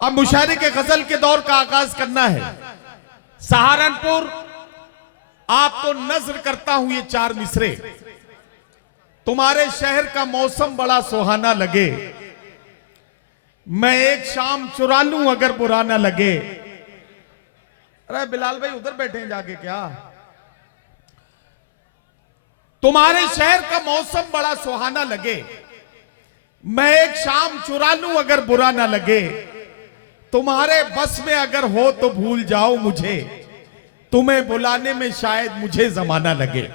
अब मुशायरे के गजल के दौर का आगाज करना है। सहारनपुर आपको नजर करता हूं ये चार मिसरे। तुम्हारे शहर का मौसम बड़ा सुहाना लगे, मैं एक शाम चुरा लूं अगर बुरा ना लगे। अरे बिलाल भाई उधर बैठे हैं जाके क्या? तुम्हारे शहर का मौसम बड़ा सुहाना लगे, मैं एक शाम चुरा लूं अगर बुरा ना लगे। तुम्हारे बस में अगर हो तो भूल जाओ मुझे, तुम्हें बुलाने में शायद मुझे जमाना लगे।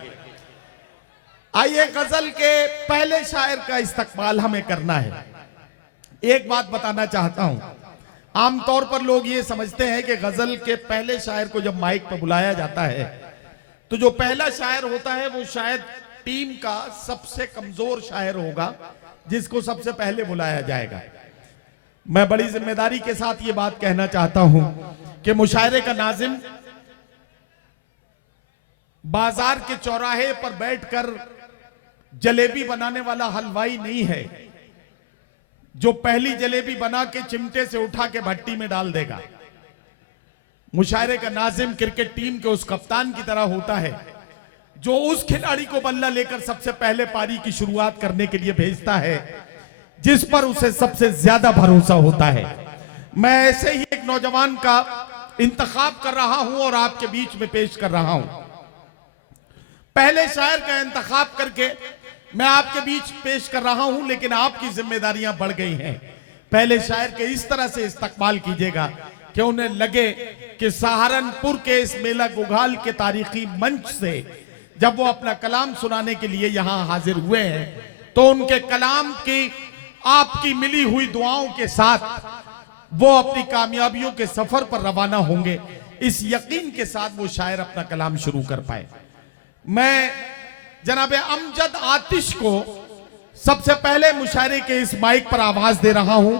आइए गजल के पहले शायर का इस्तकबाल हमें करना है। एक बात बताना चाहता हूं, आमतौर पर लोग ये समझते हैं कि गजल के पहले शायर को जब माइक पर बुलाया जाता है तो जो पहला शायर होता है वो शायद टीम का सबसे कमजोर शायर होगा जिसको सबसे पहले बुलाया जाएगा। मैं बड़ी जिम्मेदारी के साथ ये बात कहना चाहता हूं कि मुशायरे का नाजिम बाजार के चौराहे पर बैठकर जलेबी बनाने वाला हलवाई नहीं है जो पहली जलेबी बना के चिमटे से उठा के भट्टी में डाल देगा। मुशायरे का नाजिम क्रिकेट टीम के उस कप्तान की तरह होता है जो उस खिलाड़ी को बल्ला लेकर सबसे पहले पारी की शुरुआत करने के लिए भेजता है जिस पर उसे सबसे ज्यादा भरोसा होता है। मैं ऐसे ही एक नौजवान का इंतखाब कर रहा हूं और आपके बीच में पेश कर रहा हूं। पहले शायर का इंतखाब करके मैं आपके बीच पेश कर रहा हूं, लेकिन आपकी जिम्मेदारियां बढ़ गई हैं। पहले शायर के इस तरह से इस्तकबाल कीजिएगा कि उन्हें लगे कि सहारनपुर के इस मेला गुघाल के तारीखी मंच से जब वो अपना कलाम सुनाने के लिए यहां हाजिर हुए हैं तो उनके कलाम की आपकी मिली हुई दुआओं के साथ वो अपनी कामयाबियों के सफर पर रवाना होंगे। इस यकीन के साथ वो शायर अपना कलाम शुरू कर पाए। मैं जनाबे अमजद आतिश को सबसे पहले मुशायरे के इस माइक पर आवाज दे रहा हूं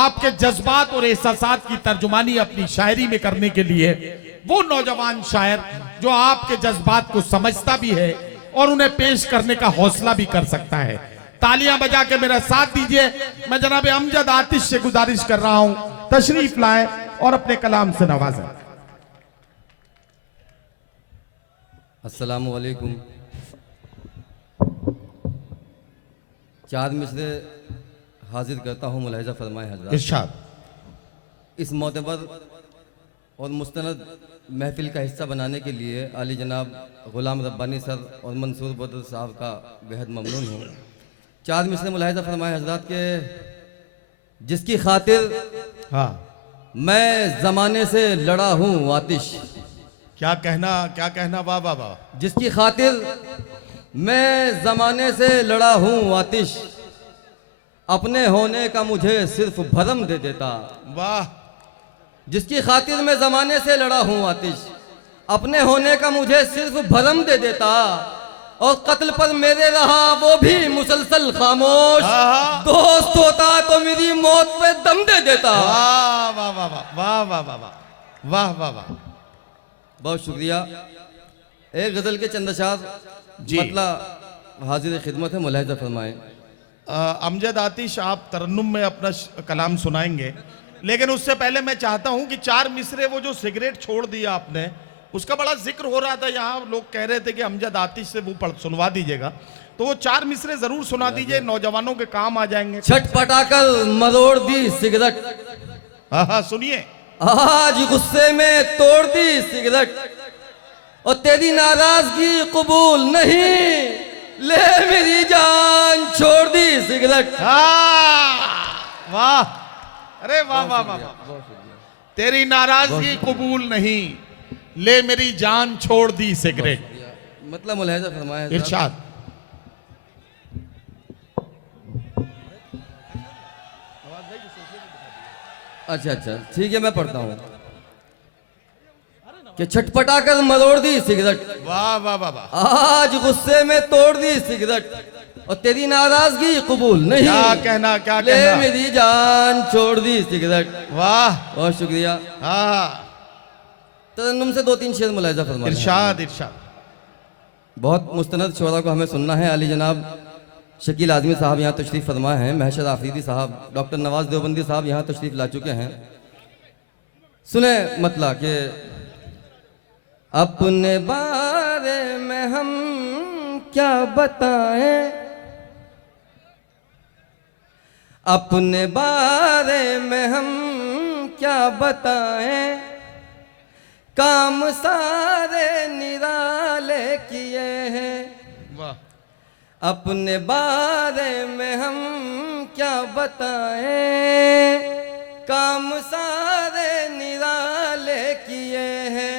आपके जज्बात और एहसासात की तर्जुमानी अपनी शायरी में करने के लिए। वो नौजवान शायर जो आपके जज्बात को समझता भी है और उन्हें पेश करने का हौसला भी कर सकता है। तालियां बजा के मेरा साथ दीजिए। मैं जनाबे अमजद आतिश से गुजारिश कर रहा हूं तशरीफ लाएं और अपने कलाम से नवाजें। अस्सलामु अलैकुम। चार मिसरे हाजिर करता हूँ, मुलाहिजा फरमाए हज़रात। इरशाद। इस मोतबर और मुस्तनद महफिल का हिस्सा बनाने के लिए आली जनाब गुलाम रब्बानी सर और मंसूर बदर साहब का बेहद ममनून हूँ। चार मिसरे मुलाहिजा फरमाए हज़रात के जिसकी खातिर हाँ मैं ज़माने से लड़ा हूँ आतिश। क्या कहना वाह वाह वाह। जिसकी खातिर मैं ज़माने से लड़ा हूँ आतिश, अपने होने का मुझे सिर्फ भरम दे देता। वाह। जिसकी खातिर मैं ज़माने से लड़ा हूँ आतिश, अपने होने का मुझे सिर्फ भरम दे देता। और कत्ल पर मेरे रहा वो भी मुसलसल खामोश, दोस्त होता तो मेरी मौत पे दम दे देता। वाह वाह वाह वाह वाह वाह वाह वाह वाह वाह। बहुत शुक्रिया। एक गज़ल के चंद अशार मतलब हाजिर खिदमत है, मुलाहिजा फरमाएं। अमजद आतिश आप तरन्नुम में अपना कलाम सुनाएंगे, लेकिन उससे पहले मैं चाहता हूं कि चार मिसरे वो जो सिगरेट छोड़ दिया आपने उसका बड़ा जिक्र हो रहा था। यहाँ लोग कह रहे थे कि अमजद आतिश से वो सुनवा दीजिएगा, तो वो चार मिसरे जरूर सुना दीजिए, नौजवानों के काम आ जाएंगे। छटपटाकर मरोड़ दी सिगरेट, हाँ सुनिए। आज गुस्से में तोड़ दी सिगरेट, और तेरी नाराजगी कबूल नहीं, ले मेरी जान छोड़ दी सिगरेट। वाह, अरे वाह वाह वाह। तेरी नाराजगी कबूल नहीं, ले मेरी जान छोड़ दी सिगरेट। मतलब मुलाहिजा फरमाया। इरशाद। अच्छा ठीक है, मैं पढ़ता हूँ कि छटपटाकर मरोड़ दी सिगरेट, वाह वाह वाह वाह। आज गुस्से में तोड़ दी सिगरेट, और तेरी नाराजगी कबूल नहीं, क्या कहना ले मेरी जान छोड़ दी सिगरेट। वाह, बहुत शुक्रिया। हाँ। तरन्नुम से दो तीन शेर मुलाहिजा फरमाया। इरशाद इरशाद। बहुत मुस्तनद शोरा को हमें सुनना है। अली जनाब शकील आज़मी साहब यहाँ तशरीफ़ फरमा हैं, महशर आफरीदी साहब, डॉक्टर नवाज देवबंदी साहब यहाँ तशरीफ़ ला चुके हैं। सुने मतला के अपने बारे में हम क्या बताएं, अपने बारे में हम क्या बताएं, काम सारे निराले किए हैं। वाह। अपने बारे में हम क्या बताएं, काम सारे निराले किए हैं।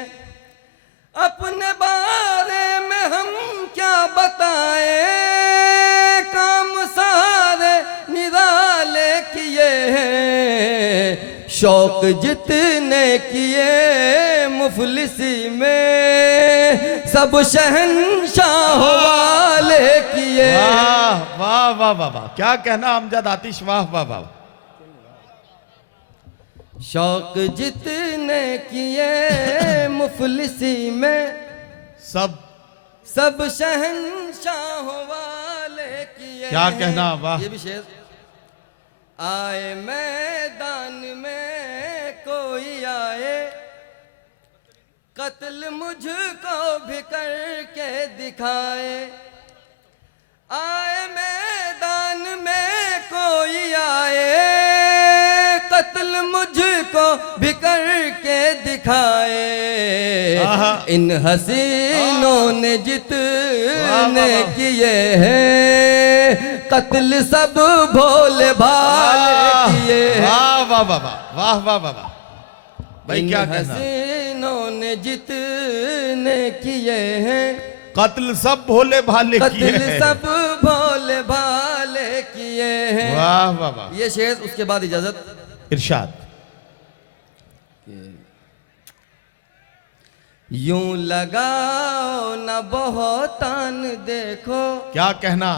अपने बारे में हम क्या बताएं, काम सारे निराले किए हैं। शौक जितने किए मुफलिसी में, सब शहंशाह वाले किए। वाह वाह वाह वाह वाह, क्या कहना अमजद आतिश, वाह वाह वाह। शौक जितने किए मुफलिसी में, सब शहंशाह वाले किए। क्या कहना, वाह। ये भी शेर। आए मैदान में कोई आए, कत्ल मुझको भी करके दिखाए। आए मैदान में कोई आए, कत्ल मुझको भी करके दिखाए। इन हसीनों ने जितने किए हैं, कत्ल सब भोले भाले किए। वाह वाह वाह वाह वाह वाह वाह भाई, क्या कहना। हसीनों ने जितने किए हैं, कत्ल सब भोले भाले किए कत्ल हैं। सब भोले भाले किए हैं। वाह वाह वाह। ये शेर, उसके बाद इजाजत। इरशाद। यूं लगाओ न बहुतान देखो। क्या कहना।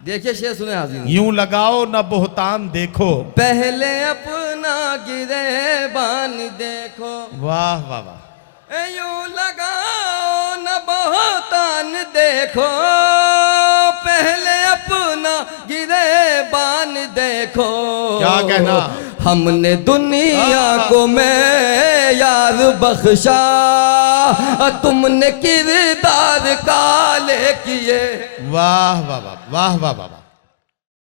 देखिए शेर सुने हाजिर। यूं लगाओ न बोहतान देखो, पहले अपना गिरेबान देखो। वाह वाह वाह। यूं लगाओ न बहुतान देखो, पहले अपना गिरेबान देखो। क्या कहना। हमने दुनिया को मैं यार बख्शा, तुमने किरदार काले किए। वाह वाह वाह वाह वाह वाह।